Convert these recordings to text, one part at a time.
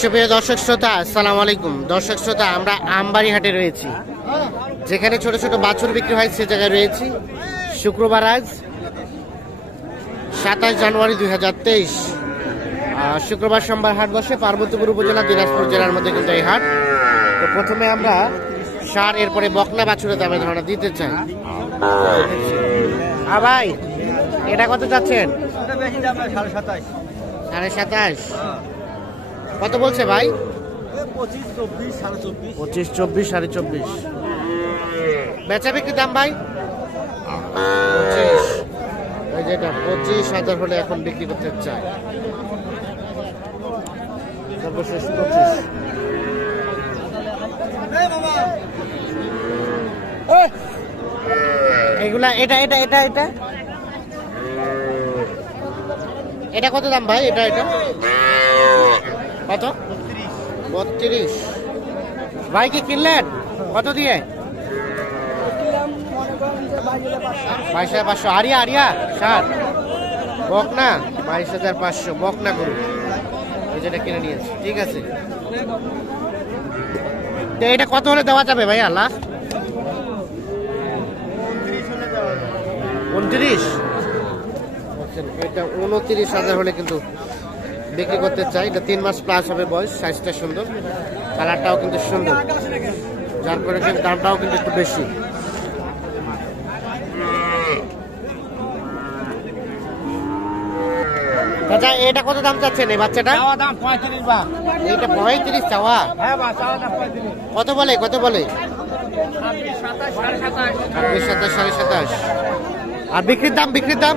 সুপ্রিয় দর্শক শ্রোতা, আসসালামু আলাইকুম। দর্শক শ্রোতা, আমরা আমবাড়ি হাটে রয়েছি, যেখানে ছোট ছোট বাছুর বিক্রি হয় সে জায়গায় রয়েছি। শুক্রবার আজ 27 জানুয়ারি 2023, শুক্রবার সোমবার হাট বসে পার্বতীপুর উপজেলা দিনাজপুর জেলার মধ্যে কিন্তু এই হাট। তো প্রথমে আমরা ষাঁড়, এরপরে বকনা বাছুরের দামে ধারণা দিতে চাই। ভাই, এটা কত যাচ্ছেন? 27.5। কত বলছে ভাই? 25, 24, 24.5। বেচা বিক্রি দাম ভাই 25। ওই যেটা 25,000 হলে এখন বিক্রি করতে চাই, সর্বশেষ 25। এগুলা এটা এটা এটা এটা এটা কত দাম ভাই? এটা এটা কত? 32। ভাই কি কিনলেন? কত দিয়ে? 22,500। আরিয়া আরিয়া ষাঁড় বকনা 22,500 বকনা করুন, ওই যেটা কিনে নিয়েছি। ঠিক আছে, তো এটা কত হলে দেওয়া যাবে ভাই? আল্লাহ 29। এটা 29,000 হলে কিন্তু বিক্রি করতে চাই। এটা 3 মাস প্লাস হবে বয়স। সাইজটা সুন্দর, কালারটাও কিন্তু সুন্দর, যার করে দামটাও কিন্তু একটু বেশি। আচ্ছা, এটা কত দাম চাচ্ছেন এই বাচ্চাটা? দাম 35 বা। এইটা 35 চাওয়া? হ্যাঁ বা, চাওয়া দাম 35। কত বলে? কত বলে? 26, 27, 27.5। 26, 27, 27.5। আর বিক্রির দাম? বিক্রির দাম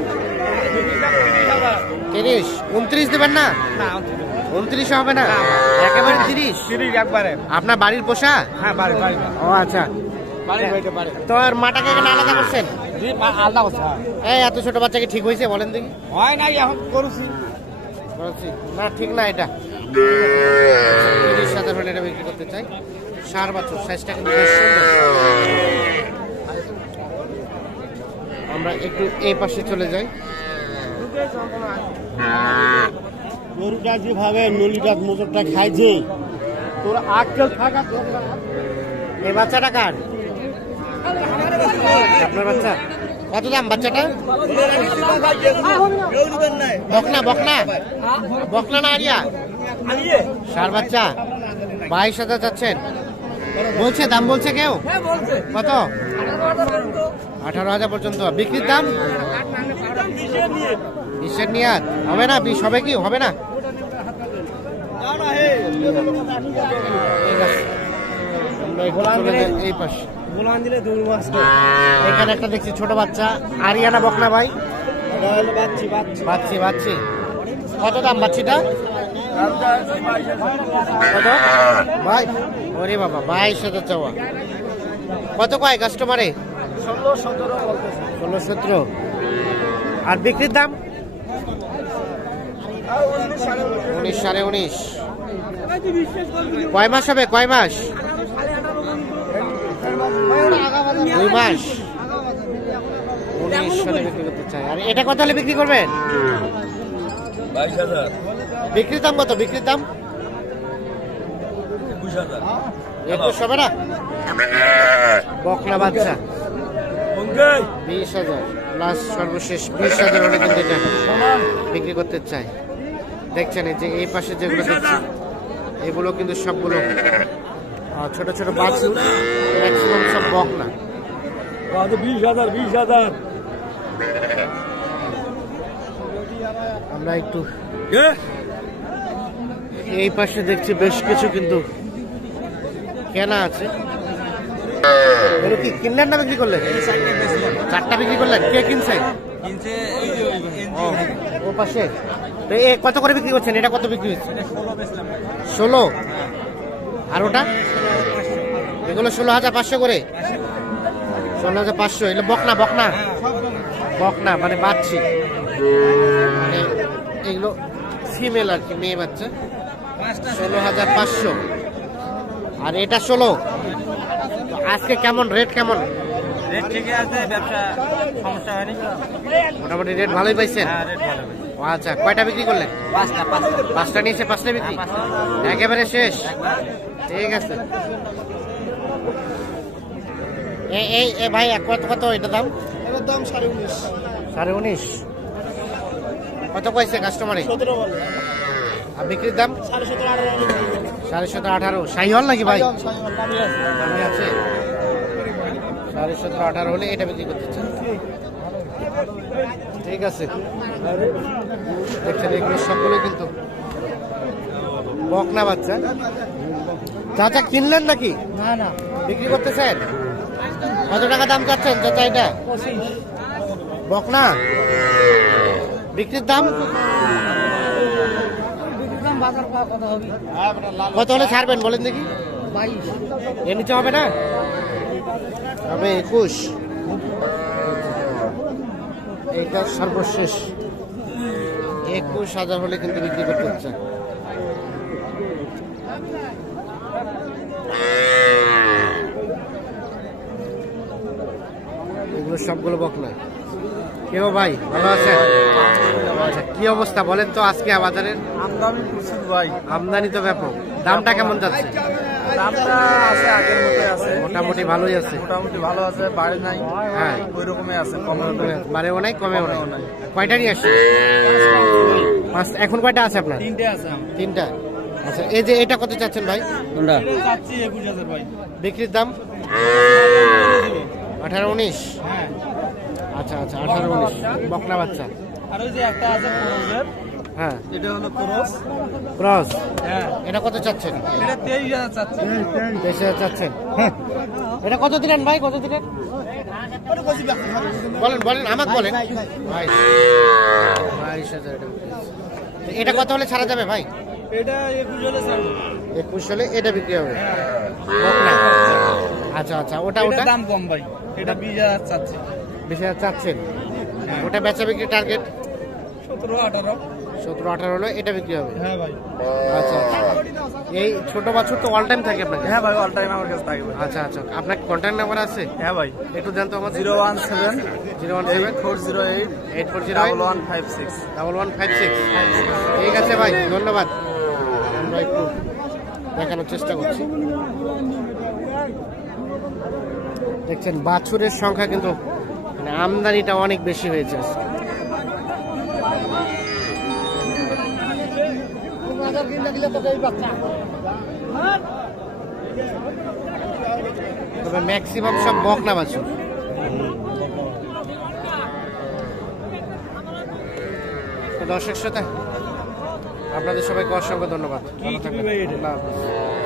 30। 29 দেবেন না? না, 29 হবে না, একেবারে 30। 30 একবারে। আপনার বাড়ির পোষা? হ্যাঁ, বাড়ি। ও আচ্ছা, বাড়ি। তো আর মাটাকে এখানে আলাদা করছেন? জি, আলাদা করছে। এই এত ছোট বাচ্চাকে ঠিক হয়েছে বলেন দেখি? হয় নাই, এখন করছি। না, ঠিক না। এটা 30,000 হলে এটা বিক্রি করতে চাই। ষাঁড় বাছুর, সাইজটা কিন্তু বেশ সুন্দর। আমরা একটু এই পাশে চলে যাই। গরুটা যেভাবে নলিটা মোটরটা খাইছে, তোর আজকাল থাকা এই বাচ্চাটা কার? আপনার বাচ্চা? কত দাম বাচ্চাটা? বকনা বকনা বকনা না আরিয়া? ষাঁড় বাচ্চা 22,000 চাচ্ছেন বলছে? দাম বলছে কেউ? কত? 18,000 পর্যন্ত। বিক্রির দাম 20-এর নিয়াত হবে না? 20 হবে কি? হবে না? এই পাশে এখানে একটা দেখছি ছোট বাচ্চা। আরিয়ানা বকনা ভাই? বাচ্চি। কত দাম বাচ্চিটা? কত ভাই? ওরে বাবা, 22,000 চাওয়া। কত কয় কাস্টমারে? 16, 17। আর বিক্রির দাম 19, 19.5। কয় মাস হবে? কয় মাস? 2 মাস। 19 সালে বিক্রি করতে চাই। আর এটা কত হলে বিক্রি করবেন? 22,000। বিক্রির দাম কত? বিক্রির দাম 21,000। 21 হবে না? বকনা বাচ্চা 20,000 প্লাস, সর্বশেষ 20,000 হলে কিন্তু এটা বিক্রি করতে চাই। দেখছেন এই যে এই পাশে যেগুলো দেখছি, এগুলো কিন্তু সবগুলো ছোট ছোট বাছুর, ম্যাক্সিমাম সব বকনা। 20,000। আমরা একটু এই পাশে দেখছি বেশ কিছু কিন্তু কেনা আছে। এগুলো কি কিনলেন না বিক্রি করলেন? 4টা বিক্রি করলেন। কে কিনছে? ও পাশে। তো এ কত করে বিক্রি করছেন? এটা কত বিক্রি হচ্ছে? 16। আর ওটা? এগুলো 16,500 করে। 16,500। এগুলো বকনা বকনা বকনা মানে বাচ্চি, মানে এগুলো ফিমেল আর কি, মেয়ে বাচ্চা। 16,500। আর এটা 16। আজকে কেমন রেট? কেমন রেট? ঠিকই আছে, ব্যবসা সমস্যা হয়নি, মোটামুটি রেট ভালোই পাইছেন? হ্যাঁ, রেট ভালো। ও আচ্ছা, কয়টা বিক্রি করলেন? 5টা নিয়েছে, 5টা বিক্রি একেবারে শেষ। ঠিক আছে। এই ভাই কত কত এটা দাম? এর দাম 19.5। 19.5 কত কইছে কাস্টমারে? 17 বলে। আর বিক্রির দাম? 17.5 18। শাহিওয়াল নাকি ভাই? দামি আছে। 17.5 18 হলে এটা বিক্রি করতে চান। ঠিক আছে, দেখছেন এগুলো সবগুলো কিন্তু বকনা বাচ্চা। চাচা কিনলেন নাকি? না না, বিক্রি করতে চান? কত টাকা দাম চাচ্ছেন চাচা এটা? 25। বকনা বিক্রির দাম বাজার কত হবে? কত হলে ছাড়বেন বলেন দেখি? 22। এর নিচে হবে না? হবে 21। এইটা সর্বশেষ 21,000 হলে কিন্তু বিক্রি করতে হচ্ছে। এগুলো সবগুলো বকনা। কেউ ভাই ভালো আছে? আচ্ছা, কি অবস্থা বলেন তো আজকে বাজারের? আমদানি প্রচুর ভাই। আমদানি তো ব্যাপক। দামটা কেমন যাচ্ছে? দামটা আছে আগের মতোই আছে, মোটামুটি ভালোই আছে। মোটামুটি ভালো আছে, বাড়ে নাই। হ্যাঁ, ওই রকমই আছে, কমে বারেও নাই কমেও নাই। কয়টা নিয়ে আসছে? 5। এখন কয়টা আছে আপনার? 3টে আছে। 3টা। আচ্ছা, এই যে এটা কত চাচ্ছেন ভাই? এটা যাচ্ছি 21,000 ভাই। বিক্রির দাম 18 19। হ্যাঁ, আচ্ছা আচ্ছা, 18 19 বকনা বাচ্চা। আর ওই যে একটা আছে ক্রসের, হ্যাঁ, এটা হলো ক্রস। ক্রস। হ্যাঁ, এটা কত চাচ্ছেন? এটা 23,000 চাচ্ছি। 23,000 চাচ্ছেন। এটা কত দিলেন ভাই, কত দিলেন? বলেন বলেন, আমাকে বলেন। 22,000 এটা বিক্রি হচ্ছে। এটা কত হলে ছাড়া যাবে ভাই? এটা 21 হলে ছাড়বো। 21 হলে এটা বিক্রি হবে। বকনা। আচ্ছা আচ্ছা, ওটা এটার ওটা দাম কম ভাই, এটা 20,000 চাচ্ছি। 20,000 চাচ্ছেন। ওটা বেচা বিক্রি টার্গেট 17 18। 17 18 হলে এটা বিক্রি হবে। হ্যাঁ ভাই। আচ্ছা আচ্ছা, এই ছোট বাছুর তো অল টাইম থাকে আপনার কাছে? হ্যাঁ ভাই, অল টাইম আমার কাছে থাকবে। আচ্ছা আচ্ছা, আপনার কন্ট্যাক্ট নাম্বার আছে? হ্যাঁ ভাই, একটু দেন তো আমাদের। 017 017 408 840 1156। 1156। ঠিক আছে ভাই, ধন্যবাদ। আমরা একটু দেখানোর চেষ্টা করছি। দেখছেন বাছুরের সংখ্যা কিন্তু মানে আমদানিটা অনেক বেশি হয়েছে। তবে ম্যাক্সিমাম সব বকনা বাছুর। তো দর্শক শ্রোতা, আপনাদের সবাইকে অসংখ্য ধন্যবাদ। ভালো থাকবেন। আল্লাহ হাফেজ।